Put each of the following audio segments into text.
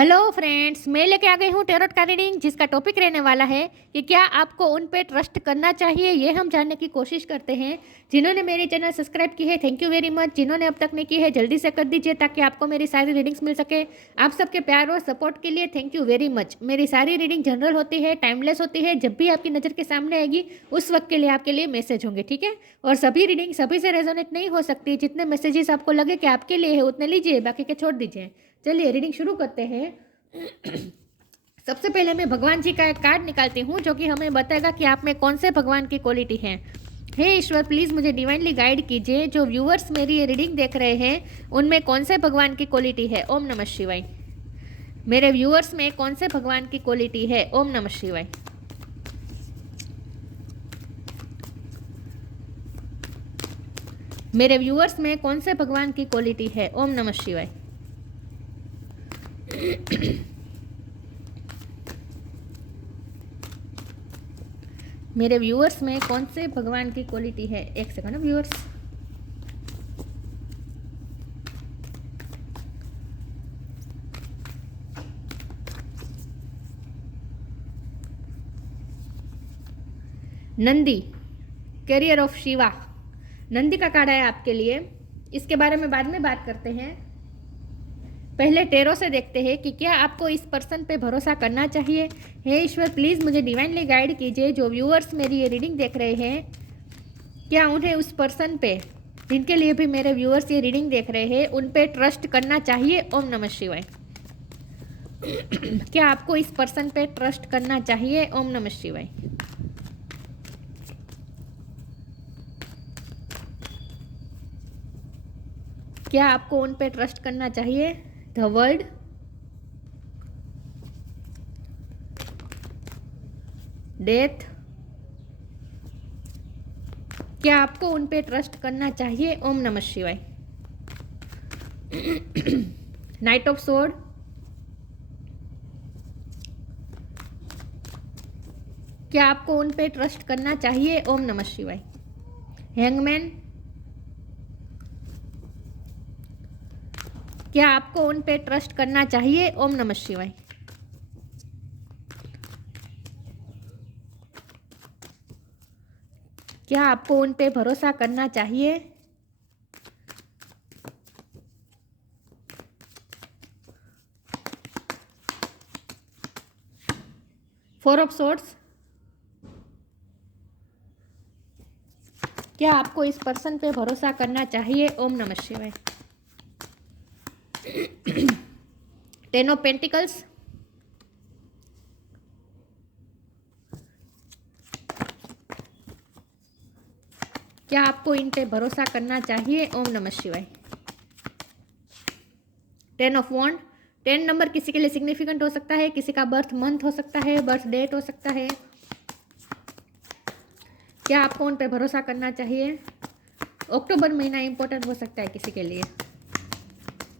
Hello friends, मैं लेके आ गई हूँ टैरोट का रीडिंग, जिसका टॉपिक रहने वाला है कि क्या आपको उन पे ट्रस्ट करना चाहिए। ये हम जानने की कोशिश करते हैं। जिन्होंने मेरी चैनल सब्सक्राइब की है, थैंक यू वेरी मच। जिन्होंने अब तक नहीं की है, जल्दी से कर दीजिए ताकि आपको मेरी सारी रीडिंग्स मिल सके। आप सबके प्यार और सपोर्ट के लिए थैंक यू वेरी मच। मेरी सारी रीडिंग जनरल होती है, टाइमलेस होती है। जब भी आपकी नज़र के सामने आएगी उस वक्त के लिए आपके लिए मैसेज होंगे, ठीक है। और सभी रीडिंग सभी से रेजोनेट नहीं हो सकती। जितने मैसेजेस आपको लगे कि आपके लिए है उतने लीजिए, बाकी के छोड़ दीजिए। चलिए रीडिंग शुरू करते हैं। सबसे पहले मैं भगवान जी का एक कार्ड निकालती हूँ जो कि हमें बताएगा कि आप में कौन से भगवान की क्वालिटी है। हे ईश्वर, प्लीज़ मुझे डिवाइनली गाइड कीजिए। जो व्यूअर्स मेरी ये रीडिंग देख रहे हैं उनमें कौन से भगवान की क्वालिटी है। ओम नमः शिवाय। मेरे व्यूअर्स में कौन से भगवान की क्वालिटी है। ओम नमः शिवाय। मेरे व्यूअर्स में कौन से भगवान की क्वालिटी है। ओम नमः शिवाय। मेरे व्यूअर्स में कौन से भगवान की क्वालिटी है। एक second viewers. Nandi, carrier of Shiva. Nandi का कार्ड है आपके लिए। इसके बारे में बाद में बात करते हैं। पहले टेरो से देखते हैं कि क्या आपको इस पर्सन पे भरोसा करना चाहिए। हे ईश्वर, प्लीज़ मुझे डिवाइनली गाइड कीजिए। जो व्यूअर्स मेरी ये रीडिंग देख रहे हैं, क्या उन्हें उस पर्सन पे, जिनके लिए भी मेरे व्यूअर्स ये रीडिंग देख रहे हैं, उन पे ट्रस्ट करना चाहिए। ओम नमः शिवाय। क्या आपको इस पर्सन पे ट्रस्ट करना चाहिए। ओम नमः शिवाय। क्या आपको उन पे ट्रस्ट करना चाहिए। The world, death. क्या आपको उन पे ट्रस्ट करना चाहिए। ओम नमः शिवाय। नाइट ऑफ सोर्ड, क्या आपको उन पे ट्रस्ट करना चाहिए। ओम नमः शिवाय। हैंगमैन, क्या आपको उन पे ट्रस्ट करना चाहिए। ओम नमः शिवाय। क्या आपको उन पे भरोसा करना चाहिए। फोर ऑफ सोर्ड्स, क्या आपको इस पर्सन पे भरोसा करना चाहिए। ओम नमः शिवाय। टेन ऑफ पेंटिकल्स, क्या आपको इन पे भरोसा करना चाहिए। ओम नमः शिवाय। टेन ऑफ वॉन्ड, 10 नंबर किसी के लिए सिग्निफिकेंट हो सकता है, किसी का बर्थ मंथ हो सकता है, बर्थ डेट हो सकता है। क्या आपको उन पे भरोसा करना चाहिए। अक्टूबर महीना इंपॉर्टेंट हो सकता है किसी के लिए।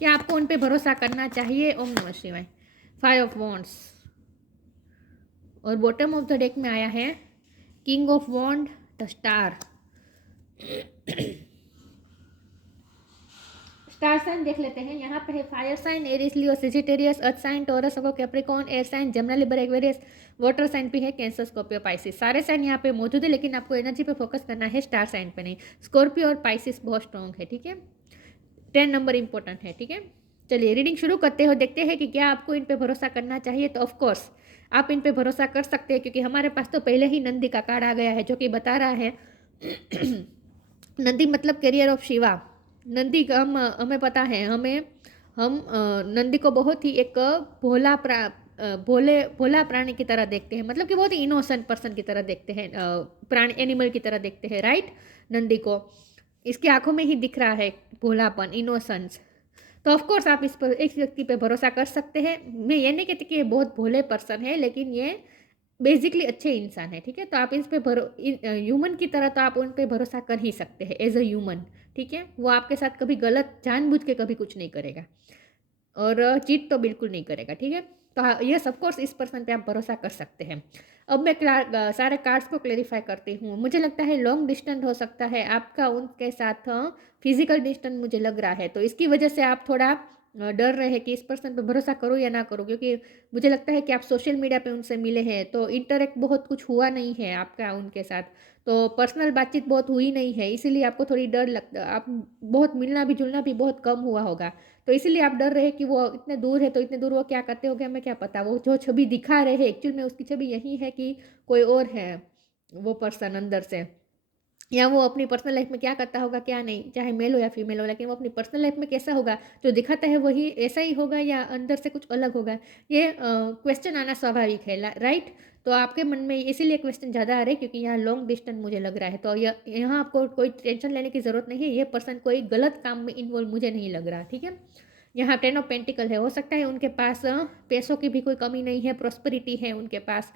क्या आपको उन पे भरोसा करना चाहिए। ओम नमः शिवाय। 5 ऑफ वॉन्ड्स, और बॉटम ऑफ द डेक में आया है king of wand, the star. Star sign देख लेते हैं। यहाँ पे है fire sign, Aries, Leo, Sagittarius, earth sign, Taurus, Capricorn, air sign, Gemini, Libra, Aquarius, water sign भी है, कैंसर, स्कॉर्पियो, पाइसिस। सारे साइन यहाँ पे मौजूद है, लेकिन आपको एनर्जी पे फोकस करना है, स्टार साइन पे नहीं। स्कॉर्पियो और पाइसिस बहुत स्ट्रॉन्ग है, ठीक है। 10 नंबर इंपॉर्टेंट है, ठीक है। चलिए रीडिंग शुरू करते हो, देखते हैं कि क्या आपको इन पे भरोसा करना चाहिए। तो ऑफकोर्स आप इन पे भरोसा कर सकते हैं, क्योंकि हमारे पास तो पहले ही नंदी का कार्ड आ गया है जो कि बता रहा है नंदी मतलब कैरियर ऑफ शिवा। नंदी हमें पता है, हम नंदी को बहुत ही एक भोला प्राणी की तरह देखते हैं। मतलब कि बहुत ही इनोसेंट पर्सन की तरह देखते हैं, प्राणी एनिमल की तरह देखते हैं, राइट। नंदी को इसकी आंखों में ही दिख रहा है भोलापन, इनोसेंस। तो ऑफकोर्स आप इस पर एक व्यक्ति पे भरोसा कर सकते हैं। मैं ये नहीं कहती कि ये बहुत भोले पर्सन है, लेकिन ये बेसिकली अच्छे इंसान है, ठीक है। तो आप इस पे ह्यूमन की तरह तो आप उन पे भरोसा कर ही सकते हैं एज अ ह्यूमन, ठीक है। वो आपके साथ कभी गलत जानबूझ के कभी कुछ नहीं करेगा, और चीट तो बिल्कुल नहीं करेगा, ठीक है। तो ये ऑफकोर्स इस पर्सन पे आप भरोसा कर सकते हैं। अब मैं सारे कार्ड्स को क्लेरिफाई करती हूँ। मुझे लगता है लॉन्ग डिस्टेंस हो सकता है आपका उनके साथ, फिजिकल डिस्टेंस मुझे लग रहा है, तो इसकी वजह से आप थोड़ा डर रहे कि इस पर्सन पे भरोसा करूँ या ना करूँ, क्योंकि मुझे लगता है कि आप सोशल मीडिया पे उनसे मिले हैं तो इंटरेक्ट बहुत कुछ हुआ नहीं है आपका उनके साथ, तो पर्सनल बातचीत बहुत हुई नहीं है, इसीलिए आपको थोड़ी डर लगता, आप बहुत मिलना भी जुलना भी बहुत कम हुआ होगा, तो इसीलिए आप डर रहे कि वो इतने दूर है, तो इतने दूर वो क्या करते होंगे हमें क्या पता, वो जो छवि दिखा रहे हैं एक्चुअल में उसकी छवि यही है कि कोई और है वो पर्सन अंदर से, या वो अपनी पर्सनल लाइफ में क्या करता होगा क्या नहीं, चाहे मेल हो या फीमेल हो, लेकिन वो अपनी पर्सनल लाइफ में कैसा होगा, जो दिखाता है वही ऐसा ही होगा या अंदर से कुछ अलग होगा, ये क्वेश्चन आना स्वाभाविक है, राइट। तो आपके मन में इसीलिए क्वेश्चन ज़्यादा आ रहे हैं क्योंकि यहाँ लॉन्ग डिस्टेंस मुझे लग रहा है, तो यहाँ आपको कोई टेंशन लेने की ज़रूरत नहीं है, ये पर्सन कोई गलत काम में इन्वॉल्व मुझे नहीं लग रहा, ठीक है। यहाँ 10 ऑफ पेंटिकल है, हो सकता है उनके पास पैसों की भी कोई कमी नहीं है, प्रॉस्पेरिटी है उनके पास,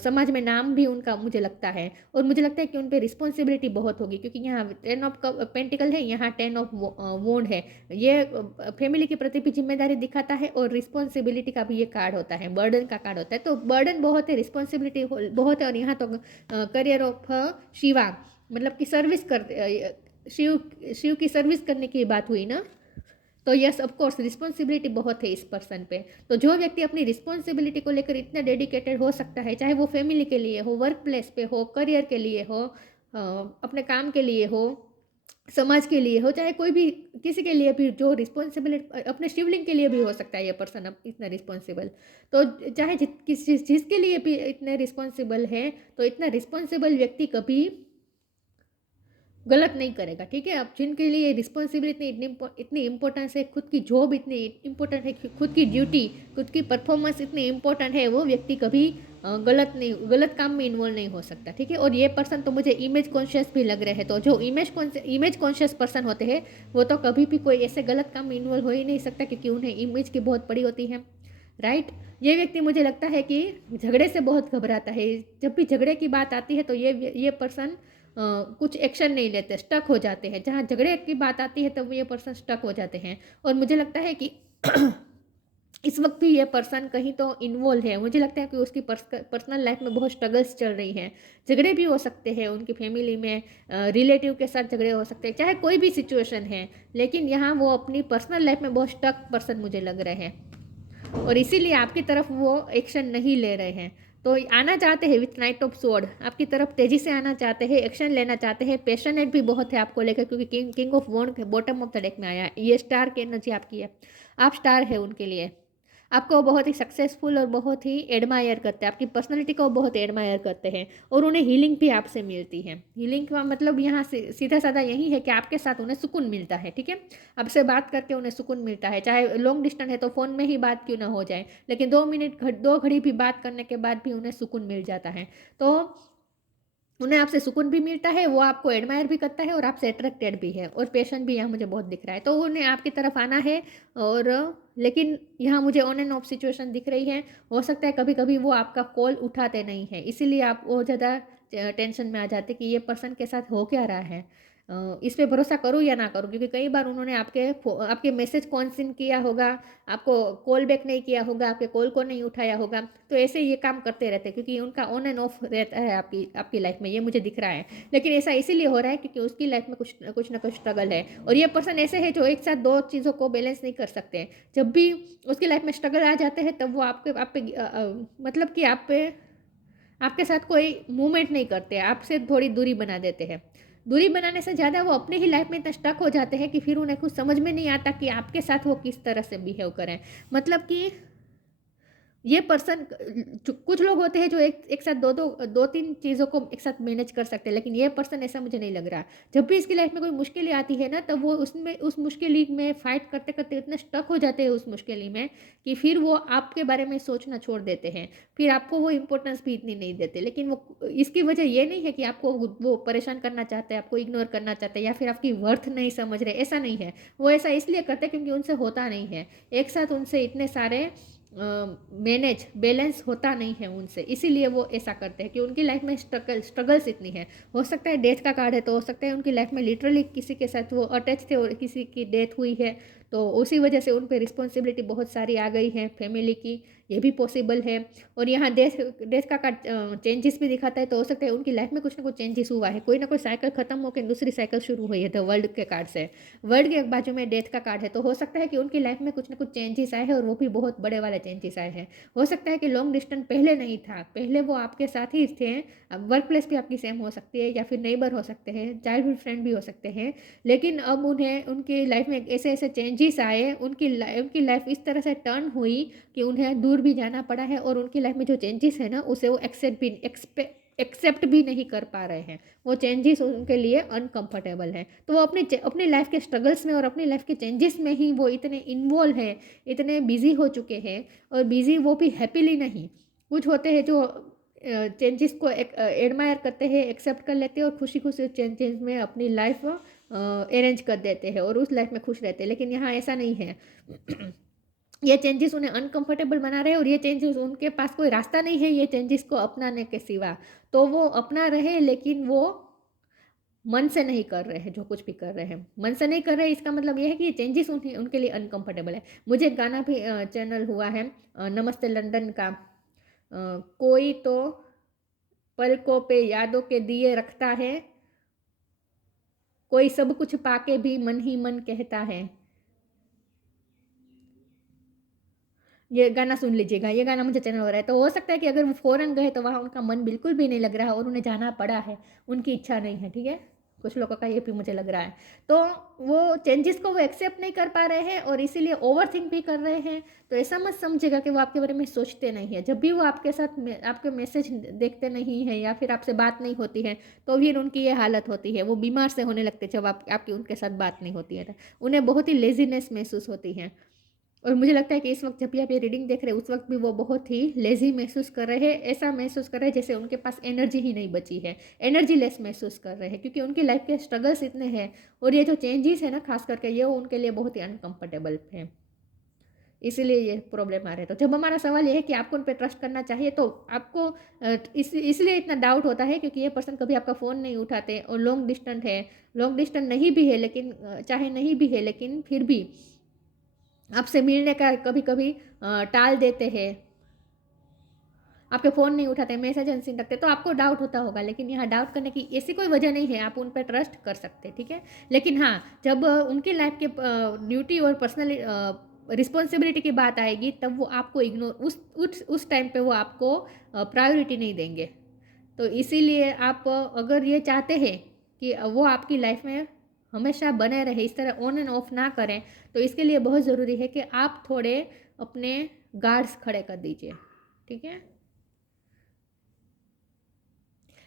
समाज में नाम भी उनका मुझे लगता है, और मुझे लगता है कि उन पर रिस्पॉन्सिबिलिटी बहुत होगी क्योंकि यहाँ 10 ऑफ पेंटिकल है, यहाँ 10 ऑफ वोंड है, ये फैमिली के प्रति भी जिम्मेदारी दिखाता है और रिस्पॉन्सिबिलिटी का भी ये कार्ड होता है, बर्डन का कार्ड होता है, तो बर्डन बहुत है, रिस्पॉन्सिबिलिटी बहुत है, और यहाँ तो करियर ऑफ शिवा, मतलब कि सर्विस कर शिव शिव की सर्विस करने की बात हुई ना, तो यस ऑफ कोर्स रिस्पॉन्सिबिलिटी बहुत है इस पर्सन पे, तो जो व्यक्ति अपनी रिस्पॉन्सिबिलिटी को लेकर इतना डेडिकेटेड हो सकता है, चाहे वो फैमिली के लिए हो, वर्क प्लेस पे हो, करियर के लिए हो, अपने काम के लिए हो, समाज के लिए हो, चाहे कोई भी किसी के लिए भी जो रिस्पॉन्सिबिलिटी, अपने शिवलिंग के लिए भी हो सकता है ये पर्सन अब इतना रिस्पॉन्सिबल, तो चाहे जिसके लिए भी इतने रिस्पॉन्सिबल है, तो इतना रिस्पॉन्सिबल व्यक्ति कभी गलत नहीं करेगा, ठीक है। अब जिनके लिए रिस्पॉन्सिबिलिटी इतनी इंपॉर्टेंस है, खुद की जॉब इतनी इंपॉर्टेंट है, खुद की ड्यूटी, खुद की परफॉर्मेंस इतनी इंपॉर्टेंट है, वो व्यक्ति कभी गलत काम में इन्वॉल्व नहीं हो सकता, ठीक है। और ये पर्सन तो मुझे इमेज कॉन्शियस भी लग रहे हैं, तो जो इमेज कॉन्शियस पर्सन होते हैं वो तो कभी भी कोई ऐसे गलत काम में इन्वॉल्व हो ही नहीं सकता क्योंकि उन्हें इमेज की बहुत पड़ी होती है, राइट। ये व्यक्ति मुझे लगता है कि झगड़े से बहुत घबराता है, जब भी झगड़े की बात आती है तो ये पर्सन कुछ एक्शन नहीं लेते, स्टक हो जाते हैं, जहाँ झगड़े की बात आती है तब ये पर्सन स्टक हो जाते हैं, और मुझे लगता है कि इस वक्त भी ये पर्सन कहीं तो इन्वॉल्व है, मुझे लगता है कि उसकी पर्सनल लाइफ में बहुत स्ट्रगल्स चल रही हैं, झगड़े भी हो सकते हैं उनकी फैमिली में, रिलेटिव के साथ झगड़े हो सकते हैं, चाहे कोई भी सिचुएशन है, लेकिन यहाँ वो अपनी पर्सनल लाइफ में बहुत स्टक पर्सन मुझे लग रहे हैं, और इसीलिए आपकी तरफ वो एक्शन नहीं ले रहे हैं, तो आना चाहते हैं विथ नाइट ऑफ स्वॉर्ड, आपकी तरफ तेजी से आना चाहते हैं, एक्शन लेना चाहते हैं, पैशनेट भी बहुत है आपको लेकर क्योंकि king of wand bottom of the deck में आया है, ये स्टार की एनर्जी आपकी है, आप स्टार है उनके लिए, आपको बहुत ही सक्सेसफुल और बहुत ही एडमायर करते हैं, आपकी पर्सनैलिटी को बहुत एडमायर करते हैं, और उन्हें हीलिंग भी आपसे मिलती है, हीलिंग का मतलब यहाँ से सीधा साधा यही है कि आपके साथ उन्हें सुकून मिलता है, ठीक है। आपसे बात करके उन्हें सुकून मिलता है, चाहे लॉन्ग डिस्टेंस है तो फ़ोन में ही बात क्यों ना हो जाए, लेकिन 2 घड़ी भी बात करने के बाद भी उन्हें सुकून मिल जाता है, तो उन्हें आपसे सुकून भी मिलता है, वो आपको एडमायर भी करता है और आपसे अट्रैक्टेड भी है, और पेशन भी यहाँ मुझे बहुत दिख रहा है, तो उन्हें आपकी तरफ आना है, और लेकिन यहाँ मुझे ऑन एंड ऑफ सिचुएशन दिख रही है, हो सकता है कभी कभी वो आपका कॉल उठाते नहीं है, इसीलिए आप वो ज़्यादा टेंशन में आ जाते कि ये पर्सन के साथ हो क्या रहा है, इस पे भरोसा करूँ या ना करूँ, क्योंकि कई बार उन्होंने आपके मैसेज कौन सीन किया होगा, आपको कॉल बैक नहीं किया होगा, आपके कॉल को नहीं उठाया होगा, तो ऐसे ये काम करते रहते हैं क्योंकि उनका ऑन एंड ऑफ रहता है आपकी लाइफ में, ये मुझे दिख रहा है, लेकिन ऐसा इसीलिए हो रहा है क्योंकि उसकी लाइफ में कुछ ना कुछ स्ट्रगल है, और ये पर्सन ऐसे है जो एक साथ 2 चीज़ों को बैलेंस नहीं कर सकते, जब भी उसकी लाइफ में स्ट्रगल आ जाते हैं तब वो मतलब कि आपके साथ कोई मूवमेंट नहीं करते, आपसे थोड़ी दूरी बना देते हैं, दूरी बनाने से ज़्यादा वो अपने ही लाइफ में इतना स्टक हो जाते हैं कि फिर उन्हें कुछ समझ में नहीं आता कि आपके साथ वो किस तरह से बिहेव करें, मतलब कि ये पर्सन, कुछ लोग होते हैं जो एक साथ दो तीन चीज़ों को एक साथ मैनेज कर सकते हैं, लेकिन ये पर्सन ऐसा मुझे नहीं लग रहा, जब भी इसकी लाइफ में कोई मुश्किलें आती है ना तब वो उस मुश्किल में फाइट करते करते इतना स्टक हो जाते हैं उस मुश्किल में कि फिर वो आपके बारे में सोचना छोड़ देते हैं, फिर आपको वो इंपॉर्टेंस भी इतनी नहीं देते, लेकिन वो इसकी वजह ये नहीं है कि आपको वो परेशान करना चाहते हैं, आपको इग्नोर करना चाहते हैं या फिर आपकी वर्थ नहीं समझ रहे, ऐसा नहीं है, वो ऐसा इसलिए करते हैं क्योंकि उनसे होता नहीं है एक साथ उनसे इतने सारे मैनेज बैलेंस होता नहीं है उनसे, इसीलिए वो ऐसा करते हैं कि उनकी लाइफ में स्ट्रगल्स इतनी है, हो सकता है डेथ का कार्ड है तो हो सकता है उनकी लाइफ में लिटरली किसी के साथ वो अटैच थे और किसी की डेथ हुई है, तो उसी वजह से उन पे रिस्पॉन्सिबिलिटी बहुत सारी आ गई है फैमिली की, ये भी पॉसिबल है। और यहाँ देश का चेंजेस भी दिखाता है, तो हो सकता है उनकी लाइफ में कुछ ना कुछ चेंजेस हुआ है, कोई ना कोई साइकिल खत्म होकर दूसरी साइकिल शुरू हुई है। द वर्ल्ड के कार्ड से, वर्ल्ड के बाजू में डेथ का कार्ड है, तो हो सकता है कि उनकी लाइफ में कुछ ना कुछ चेंजेस आए हैं, और वो भी बहुत बड़े वाले चेंजेस आए हैं। हो सकता है कि लॉन्ग डिस्टेंस पहले नहीं था, पहले वो आपके साथ ही थे। अब वर्क प्लेस भी आपकी सेम हो सकती है, या फिर नेबर हो सकते हैं, चाइल्डहुड फ्रेंड भी हो सकते हैं, लेकिन अब उन्हें उनकी लाइफ में ऐसे ऐसे चेंजेस आए, उनकी लाइफ इस तरह से टर्न हुई कि उन्हें दूर भी जाना पड़ा है, और उनकी लाइफ में जो चेंजेस है ना उसे वो एक्सेप्ट भी नहीं कर पा रहे हैं। वो चेंजेस उनके लिए अनकंफर्टेबल है, तो वो अपनी लाइफ के स्ट्रगल्स में और अपनी लाइफ के चेंजेस में ही वो इतने इन्वॉल्व है, इतने बिजी हो चुके हैं, और बिजी वो भी हैप्पीली नहीं। कुछ होते हैं जो चेंजेस को एडमायर करते हैं, एक्सेप्ट कर लेते हैं, और खुशी खुशी चेंजेस में अपनी लाइफ अरेंज कर देते हैं और उस लाइफ में खुश रहते हैं। लेकिन यहाँ ऐसा नहीं है। ये चेंजेस उन्हें अनकंफर्टेबल बना रहे हैं, और ये चेंजेस उनके पास कोई रास्ता नहीं है ये चेंजेस को अपनाने के सिवा। तो वो अपना रहे, लेकिन वो मन से नहीं कर रहे हैं, जो कुछ भी कर रहे हैं मन से नहीं कर रहे हैं। इसका मतलब ये है कि ये चेंजेस उनके लिए अनकंफर्टेबल है। मुझे एक गाना भी चैनल हुआ है नमस्ते लंदन का, कोई तो पलकों पे यादों के दिए रखता है, कोई सब कुछ पाके भी मन ही मन कहता है। ये गाना सुन लीजिएगा, ये गाना मुझे चैनल हो रहा है। तो हो सकता है कि अगर वो फॉरेन गए तो वहाँ उनका मन बिल्कुल भी नहीं लग रहा है, और उन्हें जाना पड़ा है, उनकी इच्छा नहीं है, ठीक है। कुछ लोगों का ये भी मुझे लग रहा है। तो वो चेंजेस को वो एक्सेप्ट नहीं कर पा रहे हैं, और इसीलिए ओवर थिंक भी कर रहे हैं। तो ऐसा मत समझेगा कि वो आपके बारे में सोचते नहीं है। जब भी वो आपके साथ आपके मैसेज देखते नहीं है, या फिर आपसे बात नहीं होती है, तो फिर उनकी ये हालत होती है। वो बीमार से होने लगते जब आपकी उनके साथ बात नहीं होती है, तो उन्हें बहुत ही लेजीनेस महसूस होती है। और मुझे लगता है कि इस वक्त जब भी आप ये रीडिंग देख रहे हैं, उस वक्त भी वो बहुत ही लेजी महसूस कर रहे हैं। ऐसा महसूस कर रहे हैं जैसे उनके पास एनर्जी ही नहीं बची है, एनर्जी लेस महसूस कर रहे हैं, क्योंकि उनकी लाइफ के स्ट्रगल्स इतने हैं, और ये जो चेंजेस है ना खास करके ये उनके लिए बहुत ही अनकंफर्टेबल है। इसीलिए ये प्रॉब्लम आ रहे हैं। तो जब हमारा सवाल ये है कि आपको उन पर ट्रस्ट करना चाहिए, तो आपको इसलिए इतना डाउट होता है क्योंकि ये पर्सन कभी आपका फ़ोन नहीं उठाते, और लॉन्ग डिस्टेंस है, लॉन्ग डिस्टेंस नहीं भी है, लेकिन चाहे नहीं भी है, लेकिन फिर भी आपसे मिलने का कभी कभी टाल देते हैं, आपके फ़ोन नहीं उठाते, मैसेज अनसीन रखते, तो आपको डाउट होता होगा। लेकिन यहाँ डाउट करने की ऐसी कोई वजह नहीं है, आप उन पर ट्रस्ट कर सकते हैं, ठीक है। लेकिन हाँ, जब उनकी लाइफ के ड्यूटी और पर्सनल रिस्पॉन्सिबिलिटी की बात आएगी, तब वो आपको इग्नोर उस टाइम पे वो आपको प्रायोरिटी नहीं देंगे। तो इसीलिए आप अगर ये चाहते हैं कि वो आपकी लाइफ में हमेशा बने रहे, इस तरह ऑन एंड ऑफ ना करें, तो इसके लिए बहुत ज़रूरी है कि आप थोड़े अपने गार्ड्स खड़े कर दीजिए, ठीक है।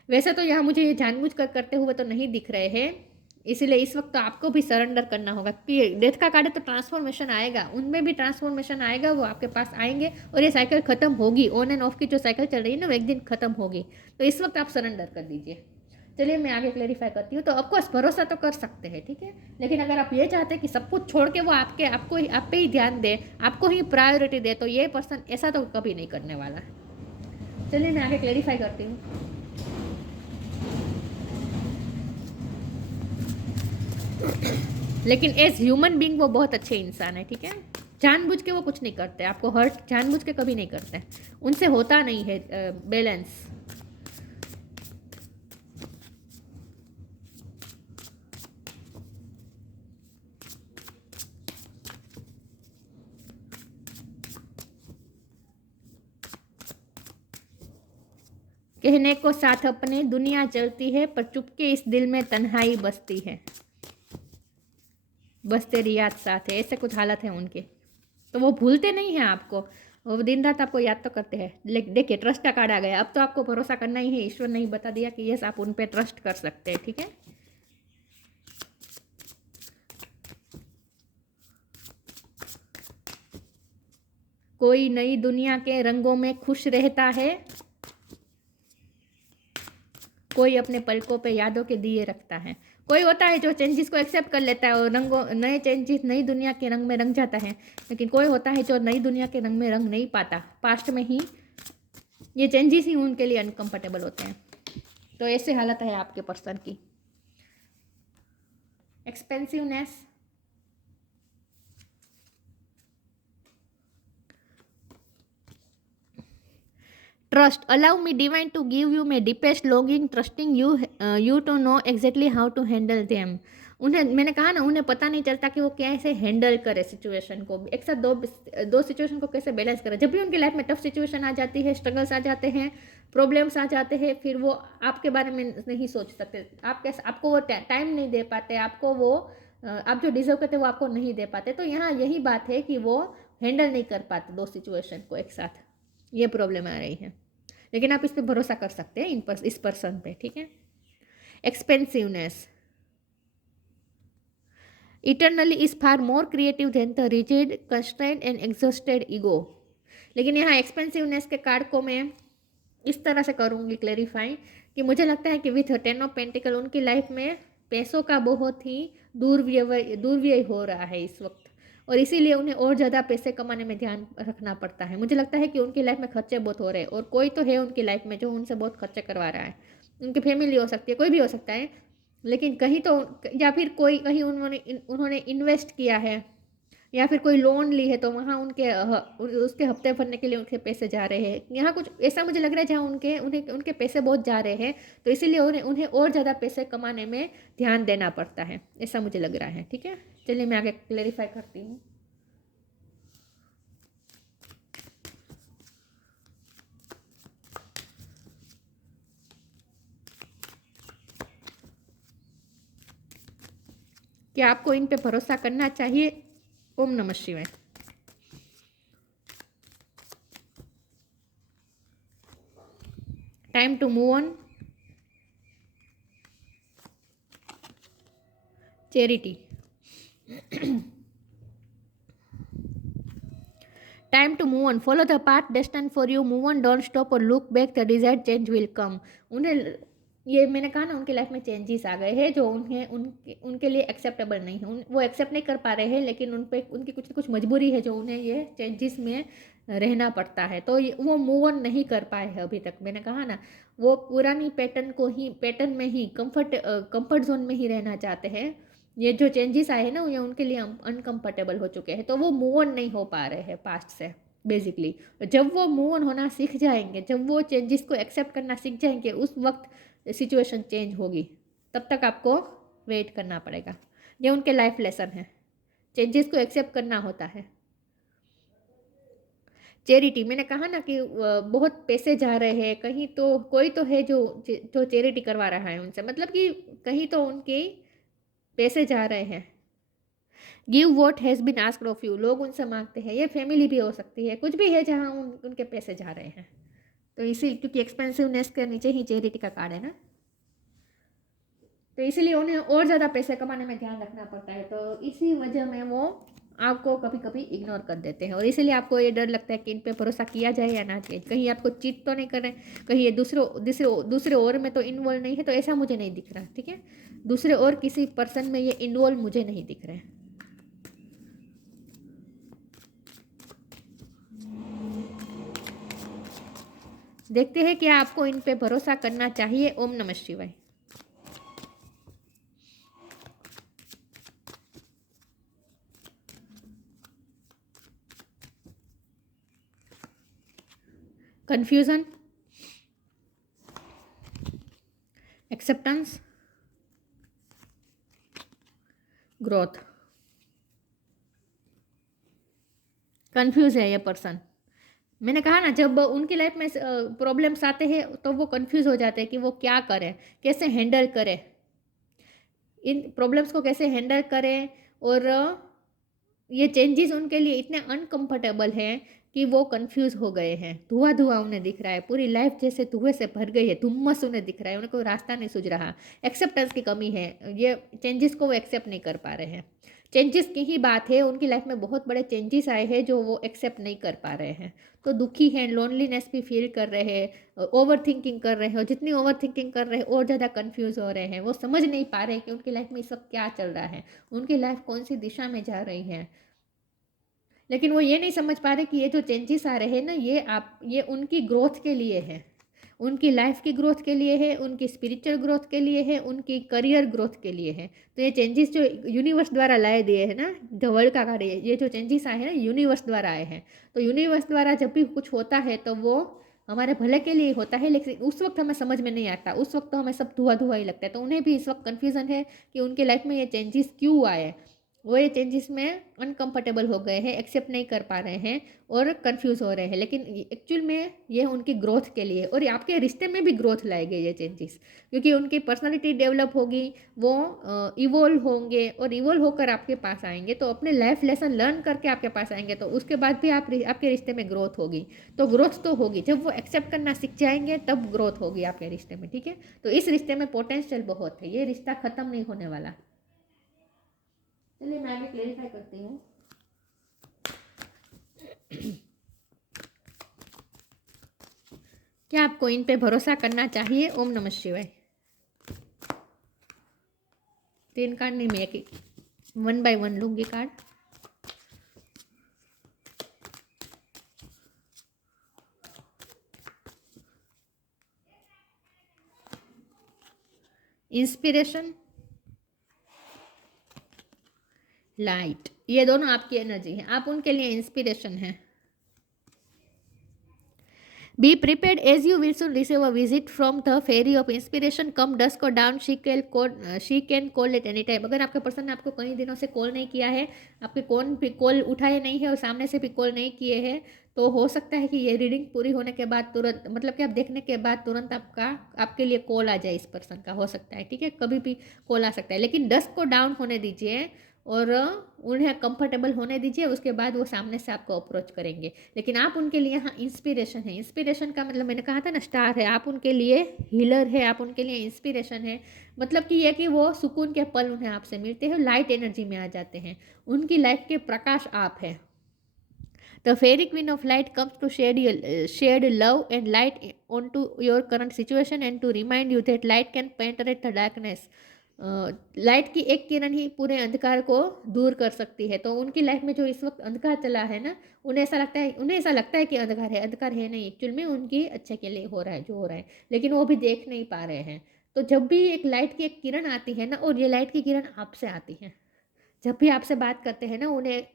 वैसे तो यहाँ मुझे ये जानबूझ कर करते हुए तो नहीं दिख रहे हैं, इसलिए इस वक्त तो आपको भी सरेंडर करना होगा कि डेथ का कार्ड है तो ट्रांसफॉर्मेशन आएगा, उनमें भी ट्रांसफॉर्मेशन आएगा, वो आपके पास आएंगे, और ये साइकिल खत्म होगी। ऑन एंड ऑफ की जो साइकिल चल रही है ना, वो एक दिन खत्म होगी। तो इस वक्त आप सरेंडर कर दीजिए। चलिए मैं आगे क्लेरिफाई करती हूँ। तो ऑफकोर्स भरोसा तो कर सकते हैं, ठीक है, लेकिन अगर आप ये चाहते हैं कि सब कुछ छोड़ के वो आप पे ही ध्यान दे, आपको ही प्रायोरिटी दे, तो ये पर्सन ऐसा तो कभी नहीं करने वाला है। चलिए मैं आगे क्लेरिफाई करती हूँ। लेकिन एज ह्यूमन बींग वो बहुत अच्छे इंसान है, ठीक है। जानबूझ के वो कुछ नहीं करते, आपको हर्ट जानबूझ के कभी नहीं करते, उनसे होता नहीं है बैलेंस। कहने को साथ अपने दुनिया चलती है, पर चुपके इस दिल में तन्हाई बसती है, बस तेरी याद साथ है, ऐसे कुछ हालत है उनके। तो वो भूलते नहीं हैं आपको, वो दिन रात आपको याद तो करते हैं। लेकिन देखिए ट्रस्ट का कार्ड आ गया, अब तो आपको भरोसा करना ही है। ईश्वर ने ही बता दिया कि यस आप उन पर ट्रस्ट कर सकते हैं, ठीक है। कोई नई दुनिया के रंगों में खुश रहता है, कोई अपने पलकों पे यादों के दिए रखता है। कोई होता है जो चेंजेस को एक्सेप्ट कर लेता है और रंगों नए चेंजेस नई दुनिया के रंग में रंग जाता है, लेकिन कोई होता है जो नई दुनिया के रंग में रंग नहीं पाता, पास्ट में ही ये चेंजेस ही उनके लिए अनकंफर्टेबल होते हैं। तो ऐसे हालत है आपके पर्सन की। Expansiveness, trust allow me divine to give you my deepest longing trusting you to know exactly how to handle them. उन्हें मैंने कहा ना, उन्हें पता नहीं चलता कि वो कैसे हैंडल करे सिचुएशन को, एक साथ दो दो सिचुएशन को कैसे बैलेंस करे। जब भी उनकी लाइफ में टफ सिचुएशन आ जाती है, स्ट्रगल्स आ जाते हैं, प्रॉब्लम्स आ जाते हैं, फिर वो आपके बारे में नहीं सोच सकते, आपको वो टाइम नहीं दे पाते, आपको वो आप जो डिजर्व करते वो आपको नहीं दे पाते। तो यहाँ यही बात है कि वो हैंडल नहीं कर पाते दो सिचुएशन को एक साथ, ये प्रॉब्लम आ रही है। लेकिन आप इस पर भरोसा कर सकते हैं इस पर्सन पे, ठीक है। Expansiveness eternally is far more creative than the rigid constraint and exhausted ego. लेकिन यहाँ एक्सपेंसिवनेस के कार्ड को मैं इस तरह से करूँगी क्लेरिफाई कि मुझे लगता है कि विथ 10 ऑफ पेंटिकल उनकी लाइफ में पैसों का बहुत ही दुर्व्यय हो रहा है इस वक्त, और इसीलिए उन्हें और ज़्यादा पैसे कमाने में ध्यान रखना पड़ता है। मुझे लगता है कि उनकी लाइफ में खर्चे बहुत हो रहे हैं, और कोई तो है उनकी लाइफ में जो उनसे बहुत खर्चे करवा रहा है। उनकी फैमिली हो सकती है, कोई भी हो सकता है, लेकिन कहीं तो, या फिर कोई कहीं उन्होंने इन्वेस्ट किया है, या फिर कोई लोन ली है तो वहाँ उसके हफ्ते भरने के लिए उनके पैसे जा रहे हैं। यहाँ कुछ ऐसा मुझे लग रहा है जहाँ उनके पैसे बहुत जा रहे हैं, तो इसीलिए उन्हें और ज़्यादा पैसे कमाने में ध्यान देना पड़ता है, ऐसा मुझे लग रहा है, ठीक है। चलिए मैं आगे क्लेरिफाई करती हूँ। क्या आपको इन पे भरोसा करना चाहिए? ओम नमः शिवाय। Time to move on, charity. Time to move on, follow the path destined for you, move on, don't stop or look back, the desired change will come. उन्हें ये मैंने कहा ना, उनकी लाइफ में चेंजेस आ गए हैं जो उनके लिए एक्सेप्टेबल नहीं है, वो एक्सेप्ट नहीं कर पा रहे हैं, लेकिन उनकी कुछ ना कुछ मजबूरी है जो उन्हें ये चेंजेस में रहना पड़ता है, तो वो मूव ऑन नहीं कर पाए हैं अभी तक। मैंने कहा ना, वो पुरानी पैटर्न में ही कंफर्ट जोन में ही रहना चाहते हैं। ये जो चेंजेस आए हैं ना, ये उनके लिए अनकंफर्टेबल हो चुके हैं, तो वो मूव ऑन नहीं हो पा रहे हैं पास्ट से बेसिकली। जब वो मूव ऑन होना सीख जाएंगे, जब वो चेंजेस को एक्सेप्ट करना सीख जाएंगे, उस वक्त सिचुएशन चेंज होगी। तब तक आपको वेट करना पड़ेगा। ये उनके लाइफ लेसन है, चेंजेस को एक्सेप्ट करना होता है। चैरिटी, मैंने कहा ना कि बहुत पैसे जा रहे हैं, कहीं तो कोई तो है जो चैरिटी करवा रहा है उनसे, मतलब कि कहीं तो उनके पैसे जा रहे हैं। Give what has been asked of you, लोग उनसे मांगते हैं, ये फैमिली भी हो सकती है, कुछ भी है जहाँ उनके पैसे जा रहे हैं। तो इसी क्योंकि एक्सपेंसिवनेस के नीचे ही चैरिटी का कार्ड है ना, तो इसीलिए उन्हें और ज़्यादा पैसे कमाने में ध्यान रखना पड़ता है, तो इसी वजह में वो आपको कभी कभी इग्नोर कर देते हैं, और इसीलिए आपको ये डर लगता है कि इन पे भरोसा किया जाए या ना किया, कहीं आपको चीट तो नहीं कर रहे, कहीं ये दूसरे और में तो इन्वॉल्व नहीं है, तो ऐसा मुझे नहीं दिख रहा, ठीक है। दूसरे और किसी पर्सन में ये इन्वॉल्व मुझे नहीं दिख रहे। देखते हैं कि आपको इन पे भरोसा करना चाहिए। ओम नमः शिवाय। Confusion, acceptance, growth. कंफ्यूज है ये पर्सन। मैंने कहा ना, जब उनकी लाइफ में प्रॉब्लम्स आते हैं तो वो कंफ्यूज हो जाते हैं कि वो क्या करें, कैसे हैंडल करें, इन प्रॉब्लम्स को कैसे हैंडल करें। और ये चेंजेस उनके लिए इतने अनकंफर्टेबल हैं कि वो कंफ्यूज हो गए हैं। धुआं धुआं उन्हें दिख रहा है, पूरी लाइफ जैसे धुएं से भर गई है, धुम्मस उन्हें दिख रहा है, उन्हें कोई रास्ता नहीं सूझ रहा। एक्सेप्टेंस की कमी है, ये चेंजेस को वो एक्सेप्ट नहीं कर पा रहे हैं। चेंजेस की ही बात है, उनकी लाइफ में बहुत बड़े चेंजेस आए हैं जो वो एक्सेप्ट नहीं कर पा रहे हैं, तो दुखी हैं, लोनलीनेस भी फील कर रहे हैं, ओवर थिंकिंग कर रहे हैं, और जितनी ओवर थिंकिंग कर रहे हैं और ज़्यादा कंफ्यूज हो रहे हैं। वो समझ नहीं पा रहे कि उनकी लाइफ में इस वक्त क्या चल रहा है, उनकी लाइफ कौन सी दिशा में जा रही है। लेकिन वो ये नहीं समझ पा रहे कि ये जो चेंजेस आ रहे हैं ना, ये उनकी ग्रोथ के लिए है, उनकी लाइफ की ग्रोथ के लिए है, उनकी स्पिरिचुअल ग्रोथ के लिए है, उनकी करियर ग्रोथ के लिए है। तो ये चेंजेस जो यूनिवर्स द्वारा लाए दिए हैं ना, द वर्ल्ड का कार्य, ये जो चेंजेस आए हैं ना यूनिवर्स द्वारा आए हैं। तो यूनिवर्स द्वारा जब भी कुछ होता है तो वो हमारे भले के लिए होता है, लेकिन उस वक्त हमें समझ में नहीं आता, उस वक्त तो हमें सब धुआं धुआं ही लगता है। तो उन्हें भी इस वक्त कन्फ्यूज़न है कि उनके लाइफ में ये चेंजेस क्यों आए। वो ये चेंजेस में अनकंफर्टेबल हो गए हैं, एक्सेप्ट नहीं कर पा रहे हैं और कंफ्यूज हो रहे हैं, लेकिन एक्चुअल में ये उनकी ग्रोथ के लिए और आपके रिश्ते में भी ग्रोथ लाएंगे ये चेंजेस, क्योंकि उनकी पर्सनालिटी डेवलप होगी, वो इवोल्व होंगे और इवोल्व होकर आपके पास आएंगे, तो अपने लाइफ लेसन लर्न करके आपके पास आएंगे, तो उसके बाद भी आपके रिश्ते में ग्रोथ होगी। तो ग्रोथ तो होगी, जब वो एक्सेप्ट करना सीख जाएंगे तब ग्रोथ होगी आपके रिश्ते में, ठीक है। तो इस रिश्ते में पोटेंशियल बहुत है, ये रिश्ता खत्म नहीं होने वाला। चलिए मैं आगे क्लेरिफाई करती हूँ। क्या आपको इन पे भरोसा करना चाहिए? ओम नमः शिवाय। 3 कार्ड नहीं, मैं 1 बाय 1 लूंगी कार्ड। इंस्पिरेशन, लाइट, ये दोनों आपकी एनर्जी है, आप उनके लिए इंस्पिरेशन है। Be prepared as you will soon receive a visit from the fairy of inspiration come dusk or dawn, she can call at any time. अगर आपके पर्सन ने आपको कई दिनों से कॉल नहीं किया है, आपके कौन भी कॉल उठाए नहीं है और सामने से भी कॉल नहीं किए हैं, तो हो सकता है कि ये रीडिंग पूरी होने के बाद तुरंत, मतलब कि आप देखने के बाद तुरंत आपके लिए कॉल आ जाए इस पर्सन का, हो सकता है, ठीक है, कभी भी कॉल आ सकता है। लेकिन डस्क को डाउन होने दीजिए और उन्हें कंफर्टेबल होने दीजिए, उसके बाद वो सामने से आपको अप्रोच करेंगे। लेकिन आप उनके लिए यहाँ इंस्पिरेशन है। इंस्पिरेशन का मतलब मैंने कहा था ना, स्टार है, आप उनके लिए हीलर है, आप उनके लिए इंस्पिरेशन है। मतलब कि ये कि वो सुकून के पल उन्हें आपसे मिलते हैं, लाइट एनर्जी में आ जाते हैं, उनकी लाइफ के प्रकाश आप है। The fairy queen of light comes to shed love and light onto your current situation and to remind you that light can penetrate the darkness. Light की एक किरण ही पूरे अंधकार को दूर कर सकती है। तो उनकी लाइफ में जो इस वक्त अंधकार चला है ना, उन्हें ऐसा लगता है कि अंधकार है नहीं, एक्चुअल में उनकी अच्छे के लिए हो रहा है जो हो रहा है, लेकिन वो भी देख नहीं पा रहे हैं। तो जब भी एक लाइट की एक किरण आती है ना, और ये लाइट की किरण आपसे आती है, जब भी आपसे बात करते हैं ना, उन्हें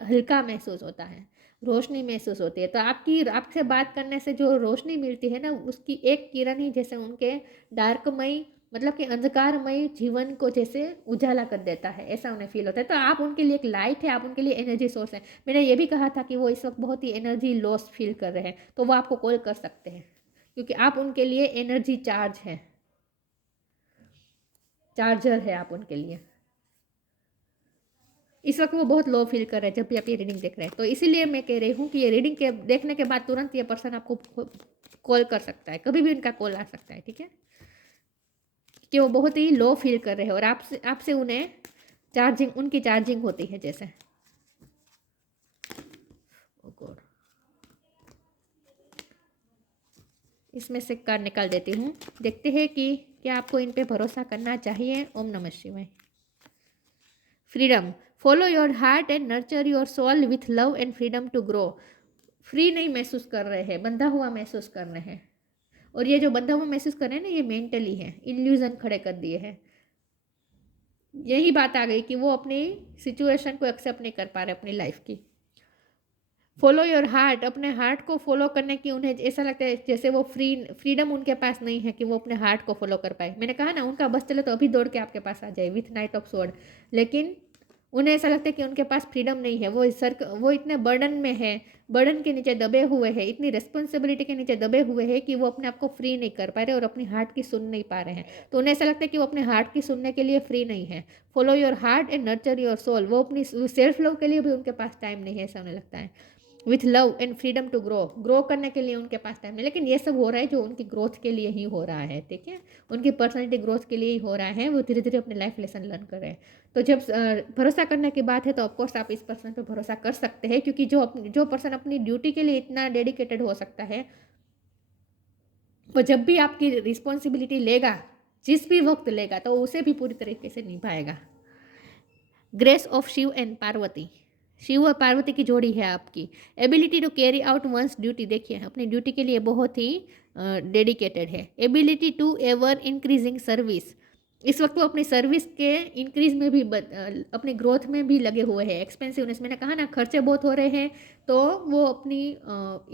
हल्का महसूस होता है, रोशनी महसूस होती है। तो आपसे बात करने से जो रोशनी मिलती है ना, उसकी एक किरण ही जैसे उनके डार्कमय, मतलब कि अंधकारमय जीवन को जैसे उजाला कर देता है, ऐसा उन्हें फील होता है। तो आप उनके लिए एक लाइट है, आप उनके लिए एनर्जी सोर्स है। मैंने ये भी कहा था कि वो इस वक्त बहुत ही एनर्जी लॉस फील कर रहे हैं, तो वो आपको कॉल कर सकते हैं, क्योंकि आप उनके लिए एनर्जी चार्जर है आप उनके लिए। इस वक्त वो बहुत लो फील कर रहे हैं जब भी आप ये रीडिंग देख रहे हैं। तो इसीलिए मैं कह रही हूँ कि ये रीडिंग के देखने के बाद तुरंत ये पर्सन आपको कॉल कर सकता है, कभी भी उनका कॉल आ सकता है, ठीक है, कि वो बहुत ही लो फील कर रहे हैं और आपसे उन्हें उनकी चार्जिंग होती है जैसे। इसमें से कार्ड निकाल देती हूँ, देखते हैं कि क्या आपको इन पे भरोसा करना चाहिए। ओम नमः शिवाय। Freedom, follow your heart and nurture your soul with love and freedom to grow. Free नहीं महसूस कर रहे हैं, बंधा हुआ महसूस कर रहे हैं, और ये जो बंधा हुआ महसूस कर रहे हैं ना, ये मेंटली है, इल्यूजन खड़े कर दिए हैं। यही बात आ गई कि वो अपनी सिचुएशन को एक्सेप्ट नहीं कर पा रहे अपनी लाइफ की। फॉलो योर हार्ट, अपने हार्ट को फॉलो करने की उन्हें ऐसा लगता है जैसे वो फ्रीडम उनके पास नहीं है कि वो अपने हार्ट को फॉलो कर पाए। मैंने कहा ना, उनका बस चले तो अभी दौड़ के आपके पास आ जाए विथ नाइट ऑफ स्वॉर्ड, लेकिन उन्हें ऐसा लगता है कि उनके पास फ्रीडम नहीं है। वो इतने बर्डन में है, बर्डन के नीचे दबे हुए हैं, इतनी रिस्पॉन्सिबिलिटी के नीचे दबे हुए हैं कि वो अपने आप को फ्री नहीं कर पा रहे और अपनी हार्ट की सुन नहीं पा रहे हैं। तो उन्हें ऐसा लगता है कि वो अपने हार्ट की सुनने के लिए फ्री नहीं है। Follow your heart and nurture your soul, वो अपनी सेल्फ लव के लिए भी उनके पास टाइम नहीं है, ऐसा उन्हें लगता है। With love and freedom to grow करने के लिए उनके पास टाइम है, लेकिन ये सब हो रहा है जो उनकी ग्रोथ के लिए ही हो रहा है, ठीक है, उनकी पर्सनैलिटी ग्रोथ के लिए ही हो रहा है। वो धीरे धीरे अपने लाइफ लेसन लर्न कर रहे हैं। तो जब भरोसा करने की बात है तो ऑफकोर्स आप इस पर्सन पर भरोसा कर सकते हैं, क्योंकि जो पर्सन अपनी ड्यूटी के लिए इतना डेडिकेटेड हो सकता है, वो जब भी आपकी रिस्पॉन्सिबिलिटी लेगा, जिस भी वक्त लेगा, तो उसे भी पूरी तरीके से निभाएगा। Grace of Shiva and Parvati, Shiva और पार्वती की जोड़ी है आपकी। Ability to carry out one's duty, देखिए अपनी ड्यूटी के लिए बहुत ही डेडिकेटेड है। Ability to ever increasing service, इस वक्त वो अपनी सर्विस के इंक्रीज में भी अपनी ग्रोथ में भी लगे हुए हैं। एक्सपेंसिवनेस, मैंने कहा ना, खर्चे बहुत हो रहे हैं, तो वो अपनी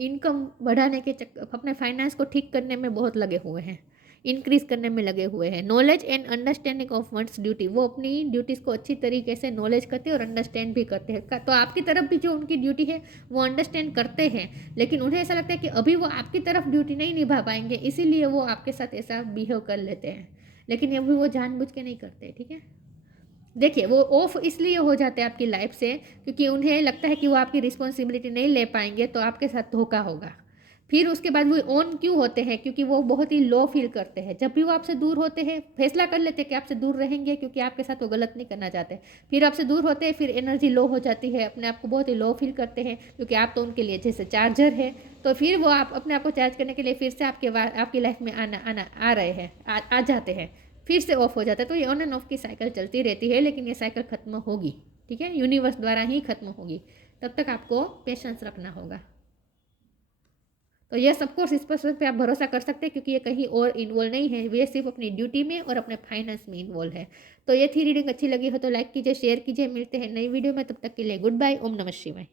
इनकम बढ़ाने के अपने फाइनेंस को ठीक करने में बहुत लगे हुए हैं, इंक्रीज करने में लगे हुए हैं। Knowledge and understanding of once duty, वो अपनी ड्यूटीज़ को अच्छी तरीके से नॉलेज करते हैं और अंडरस्टैंड भी करते हैं। तो आपकी तरफ भी जो उनकी ड्यूटी है वो अंडरस्टैंड करते हैं, लेकिन उन्हें ऐसा लगता है कि अभी वो आपकी तरफ ड्यूटी नहीं निभा पाएंगे, इसीलिए वो आपके साथ ऐसा बिहेव कर लेते हैं, लेकिन ये भी वो जानबूझ के नहीं करते। ठीक है, देखिए, वो ऑफ इसलिए हो जाते हैं आपकी लाइफ से क्योंकि उन्हें लगता है कि वो आपकी रिस्पॉन्सिबिलिटी नहीं ले पाएंगे, तो आपके साथ धोखा होगा। फिर उसके बाद वो ऑन क्यों होते हैं? क्योंकि वो बहुत ही लो फील करते हैं। जब भी वो आपसे दूर होते हैं, फैसला कर लेते हैं कि आपसे दूर रहेंगे क्योंकि आपके साथ वो गलत नहीं करना चाहते, फिर आपसे दूर होते हैं, फिर एनर्जी लो हो जाती है, अपने आप को बहुत ही लो फील करते हैं क्योंकि आप तो उनके लिए जैसे चार्जर है। तो फिर वो आप अपने आप को चार्ज करने के लिए फिर से आपकी लाइफ में आना आना आ रहे हैं, आ जाते हैं, फिर से ऑफ हो जाता है। तो ये ऑन एंड ऑफ की साइकिल चलती रहती है, लेकिन ये साइकिल ख़त्म होगी। ठीक है, यूनिवर्स द्वारा ही ख़त्म होगी। तब तक आपको पेशेंस रखना होगा। तो यस, ऑफकोर्स इस पर पे आप भरोसा कर सकते हैं क्योंकि ये कहीं और इन्वॉल्व नहीं है, ये सिर्फ अपनी ड्यूटी में और अपने फाइनेंस में इन्वॉल्व है। तो ये थी रीडिंग, अच्छी लगी हो तो लाइक कीजिए, शेयर कीजिए। मिलते हैं नई वीडियो में, तब तक के लिए गुड बाय। ओम नमः शिवाय।